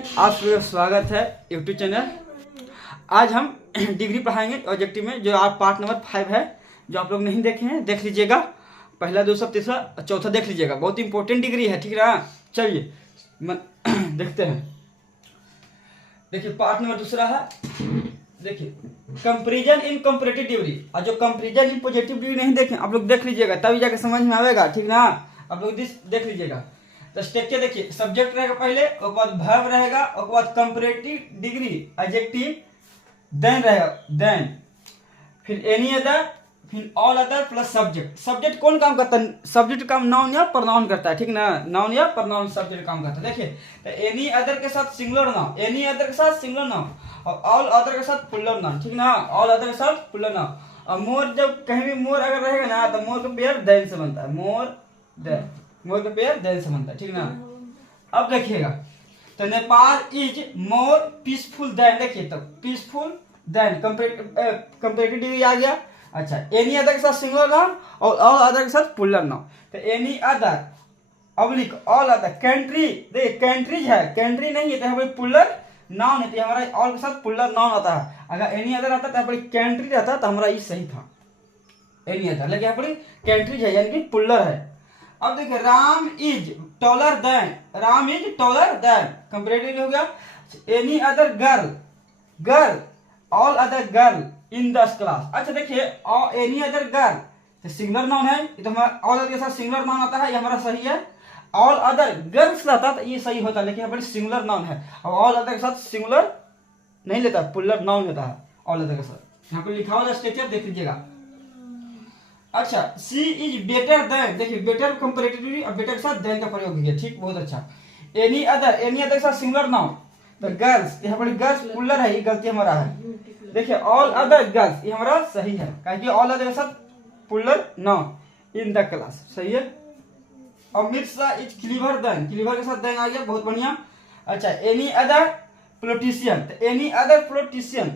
Friend, आप सभी का स्वागत है यूट्यूब चैनल। आज हम डिग्री पढ़ाएंगे ऑब्जेक्टिव में, जो आप पार्ट नंबर 5 है, जो आप लोग नहीं देखे हैं देख लीजिएगा। पहला, दूसरा, तीसरा, चौथा देख लीजिएगा। बहुत इंपॉर्टेंट डिग्री है, ठीक है ना। चलिए देखते हैं। देखिए पार्ट नंबर दूसरा है। देखिए कंपैरिजन इन कंपैरेटिव डिग्री, और जो कंपैरिजन इन पॉजिटिव डिग्री नहीं देखें आप लोग देख लीजिएगा, तभी जाके समझ में आएगा, ठीक ना। आप लोग देख लीजिएगा। तो स्ट्रक्चर देखिए, सब्जेक्ट रहेगा पहले, उसके बाद वर्ब रहेगा, उसके बाद कंपैरेटिव डिग्री एडजेक्टिव, देन रहेगा देन, फिर एनी अदर, फिर all other plus subject. Subject कौन काम करता है? सब्जेक्ट काम नाउन या प्रोनाउन करता है, ठीक ना। नाउन या प्रोनाउन सब्जेक्ट काम करता है। देखिए तो एनी अदर के साथ सिंगुलर नाउन, एनी अदर के साथ सिंगुलर नाउन, और ऑल अदर के साथ प्लूरल नाउन, ठीक ना। ऑल अदर के साथ प्लूरल नाउन। और मोर, जब कहीं भी मोर अगर रहेगा ना तो मोर का पेयर देन से बनता है। मोर का पेयर देन से बनता है, ठीक ना। अब देखिएगा तो Nepal is more peaceful than. देखिए तो पीसफुल देन कंपैरेटिव डिग्री आ गया। अच्छा, एनी अदर के साथ सिंगुलर नाउन और ऑल अदर के साथ प्लूरल नाउन। तो any other oblique all other. Country, देखिए कंट्रीज है, कंट्री नहीं है तो हमारे प्लूरल नाउन है, हमारा ऑल के साथ प्लूरल नाउन आता है। अगर एनी अदर आता तो हमारी कंट्री रहता तो हमारा ये सही था, एनी अदर। लेकिन हमारी कंट्रीज है यानी कि प्लूरल है। अब देखिए Ram is taller than, Ram is taller than comparative हो गया। Any other girl, girl, all other girl in the class. अच्छा देखिए एनी अदर गर्ल तो सिंगुलर नाउन है, ये तो हमारा ऑल अदर के साथ सिंगुलर नाउन आता है, ये हमारा सही है। ऑल अदर गर्ल्स रहता तो ये सही होता, लेकिन हमारी सिंगुलर नाउन है और ऑल अदर के साथ सिंगुलर नहीं लेता, प्लूरल नाउन लेता है ऑल अदर के साथ। यहाँ पर लिखा हुआ स्ट्रक्चर देख लीजिएगा। अच्छा, सी इज बेटर देन। देखिए बेटर कंपैरेटिव और बेटर के साथ देन का प्रयोग किया, ठीक, बहुत अच्छा। एनी अदर, एनी अदर के साथ सिंगुलर नाउन तो गर्ल्स, यहाँ पर गर्ल्स प्लूरल है, ये गलती हमारा है। देखिए ऑल अदर गर्ल्स, ये हमारा सही है, क्योंकि ऑल अदर के साथ plural noun in the class, सही है। Amit Shah is clever than, clever के साथ देन आ गया, बहुत बढ़िया। अच्छा, एनी अदर पॉलिटिशियन, तो एनी अदर पॉलिटिशियन,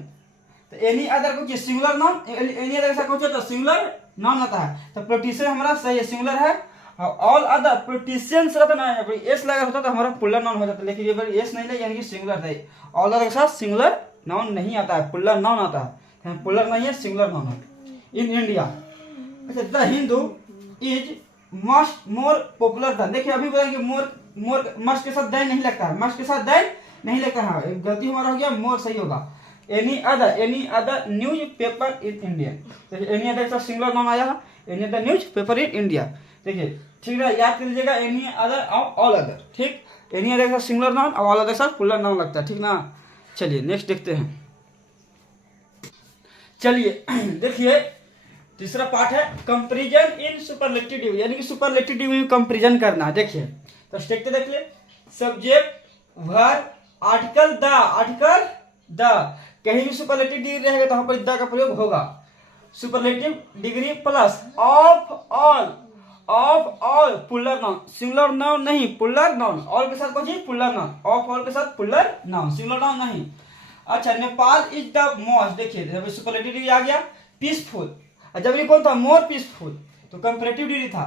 तो एनी अदर को सिंगुलर नाउन, एनी अदर के साथ कौन सा सिंगुलर नाउन आता है, तो पॉलिटिशियन हमारा सही है, सिंगुलर है। और ऑल अदर पॉलिटिशियंस रहता ना, एस लगा होता तो हमारा प्लूरल नाउन हो जाता, लेकिन ये एस नहीं लगा यानी कि सिंगुलर है। ऑल अदर के साथ सिंगुलर नाउन नहीं आता है, प्लूरल नाउन आता है, प्लूरल नहीं है, सिंगुलर नाउन है। इन इंडिया, अच्छा the Hindu is must more popular than. देखिए अभी बताएंगे मोर मस्ट के साथ देन नहीं लगता है, मस्ट के साथ देन नहीं लगता है, गलती हमारा हो गया, मोर सही होगा। Any other news paper in India, देखिए एनी अदर के साथ सिंगुलर नाउन आया, any other news paper in India. देखिए ठीक है, याद कर लीजिएगा, एनी अदर और ऑल अदर, ठीक। एनी अदर के साथ सिंगुलर नाउन और ऑल अदर के साथ प्लूरल नाउन लगता है, ठीक ना। चलिए नेक्स्ट देखते हैं। चलिए देखिए तीसरा पार्ट है कंपैरिजन इन सुपरलेटिव डिग्री, यानी कि सुपरलेटिव डिग्री में कंपैरिजन करना है। देखिए तो स्ट्रक्चर देख ले, subject, verb, article the, article the. कहीं भी सुपरलेटिव डिग्री रहेगा तो वहां पर द का प्रयोग होगा। Superlative degree plus of all plural noun, singular noun नहीं, प्लूरल नाउन। ऑल के साथ कौन चीज? Plural noun. ऑफ ऑल के साथ प्लूरल नाउन, सिंगुलर नाउन नहीं। अच्छा, नेपाल इज द मोस्ट, देखिए जब सुपरलेटिव डिग्री आ गया, पीसफुल। जब ये कौन था? मोर पीसफुल, तो कंपैरेटिव डिग्री था।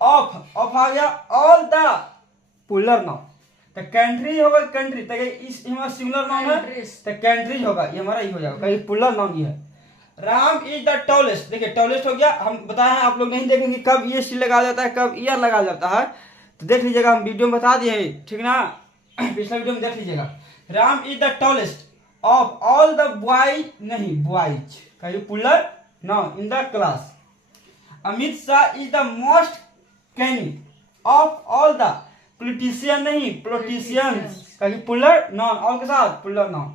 ऑफ आ गया ऑल द प्लूरल नाउन, तो कंट्री होगा, कंट्री तो इस हमारा सिंगुलर नाउन है तो कंट्रीज होगा, ये हमारा ही हो जाएगा, कहीं प्लूरल नाउन ही है। राम इज द टॉलेस्ट, देखिए टॉलेस्ट हो गया। हम बताए हैं, आप लोग नहीं देखेंगे कब ये सी लगा जाता है, कब ईयर लगा जाता है, तो देख लीजिएगा, हम वीडियो में बता दिए, ठीक ना, पिछला वीडियो में देख लीजिएगा। Ram is the tallest of all the boys, नहीं बॉयज, कहीं plural noun in the class. Amit Shah is the most cunning of all the politician, नहीं पॉलिटिशियंस, कहीं प्लूरल नाउन, ऑल के साथ plural noun.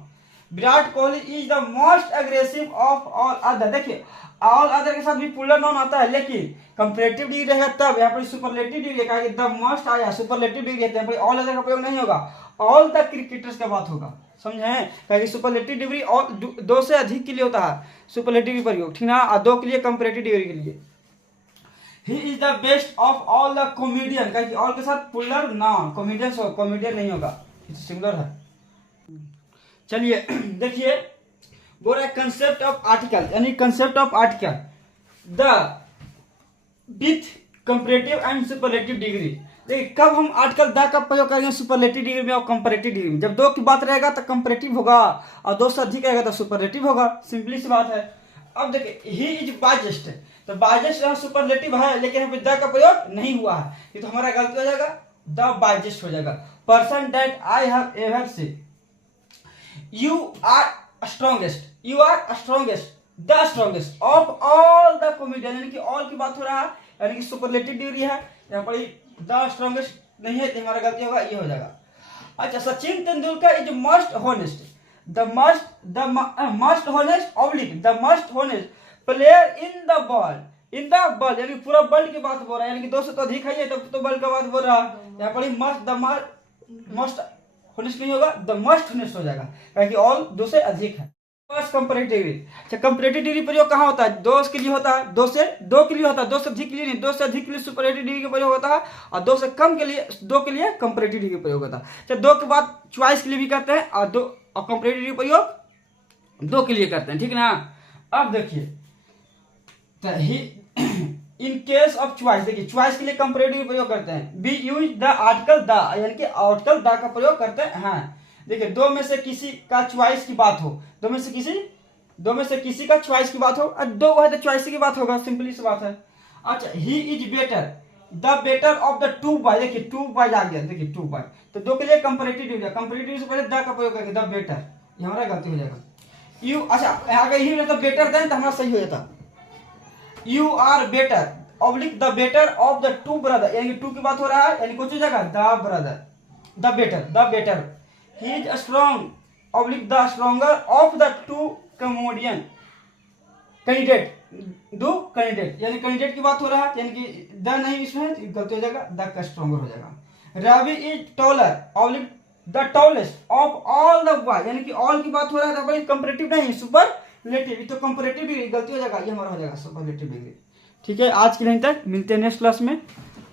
Virat Kohli is the most aggressive of all other. देखिए all other के साथ भी प्लूरल नाउन आता है, लेकिन कंपैरेटिव डिग्री रहेगा तब, यहाँ पर सुपरलेटिव डिग्री का द मोस्ट आया, सुपरलेटिव डिग्री यहाँ पर ऑल अदर का प्रयोग नहीं होगा, ऑल द क्रिकेटर्स का बात होगा, समझे। क्योंकि सुपरलेटिव डिग्री और दो से अधिक के लिए होता है सुपरलेटिव प्रयोग, ठीक ना, और दो के लिए कंपैरेटिव डिग्री के लिए। He is the best of all the comedian, क्योंकि ऑल के साथ प्लूरल नाउन, कॉमेडियंस हो, कॉमेडियन नहीं होगा, सिंगुलर है। चलिए देखिए बोल रहा है कंसेप्ट ऑफ आर्टिकल, यानी concept of article the with comparative and superlative degree. देखिए कब हम आर्टिकल द का प्रयोग करेंगे सुपरलेटिव डिग्री में और कंपैरेटिव डिग्री में। जब दो की बात रहेगा तो कंपैरेटिव होगा और दो से अधिक रहेगा तो सुपरलेटिव होगा, सिंपली सी बात है। अब देखिए ही इज बाइजेस्ट, तो बाइजेस्ट यहाँ सुपरलेटिव है लेकिन यहाँ पे द का प्रयोग नहीं हुआ है, ये तो हमारा गलती हो जाएगा, द बाइजेस्ट हो जाएगा। Person that I have ever seen, you are strongest, you are strongest, the strongest of all the comedian, यानी कि ऑल की बात हो रहा है, यानी कि सुपरलेटिव डिग्री है, यहाँ पर द स्ट्रॉन्गेस्ट नहीं है तो हमारा गलती होगा, ये हो जाएगा। अच्छा, Sachin Tendulkar is must honest, the must honest oblique the must honest player in the world, in the world यानी पूरा वर्ल्ड की बात बोल रहा है, यानी कि 200 तो अधिक है तो वर्ल्ड का बात बोल रहा है। यहाँ पर मस्ट द मस्ट होनेस्ट नहीं होगा, द मस्ट होनेस्ट हो जाएगा, क्योंकि ऑल 2 से अधिक है। कंपैरेटिव डिग्री, अच्छा कंपैरेटिव डिग्री प्रयोग कहाँ होता है? 2 के लिए होता है, 2 से 2 के लिए होता है, 2 से अधिक के लिए नहीं, 2 से अधिक के लिए सुपरलेटिव डिग्री का प्रयोग होता है और 2 से कम के लिए 2 के लिए कंपैरेटिव डिग्री प्रयोग होता है। अच्छा 2 के बाद चॉइस के लिए भी करते हैं और 2 और कंपैरेटिव डिग्री प्रयोग 2 के लिए करते हैं, ठीक है ना। अब देखिए इन केस ऑफ चॉइस, देखिए चॉइस के लिए कंपैरेटिव प्रयोग करते हैं, B use the article the, यानी कि आर्टिकल द का प्रयोग करते हैं। देखिए 2 में से किसी का चॉइस की बात हो, 2 में से किसी का चॉइस की बात हो और 2 है तो चॉइस की बात होगा, सिंपली सी बात है। अच्छा he is better, the better of the 2 boy, देखिए 2 बाय आ गया, देखिए 2 बाय तो 2 के लिए कंपैरेटिव डिग्री, कंपैरेटिव से पहले द का प्रयोग करके द बेटर, ये हमारा गलती हो जाएगा। यू, अच्छा अगर ही मतलब बेटर देन तो हमारा सही हो जाता, you are better oblique the better of the 2 brother, यानी 2 की बात हो रहा है, यानी कुछ हो जाएगा the brother, the better he is strong oblique the stronger of the 2 comedian candidate, 2 candidate, यानी कैंडिडेट की बात हो रहा है, यानी कि द नहीं इसमें गलती हो जाएगा, द का स्ट्रॉन्गर हो जाएगा। Ravi is taller oblique the tallest of all the boy, यानी कि ऑल की बात हो रहा है तो कंपैरेटिव नहीं सुपरलेटिव, तो कंपैरेटिव डिग्री गलती हो जाएगा, ये हमारा हो जाएगा सुपरलेटिव डिग्री। ठीक है, आज के लिए तक, मिलते हैं नेक्स्ट क्लास में।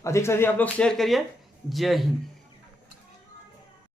अधिक से अधिक आप लोग शेयर करिए। जय हिंद।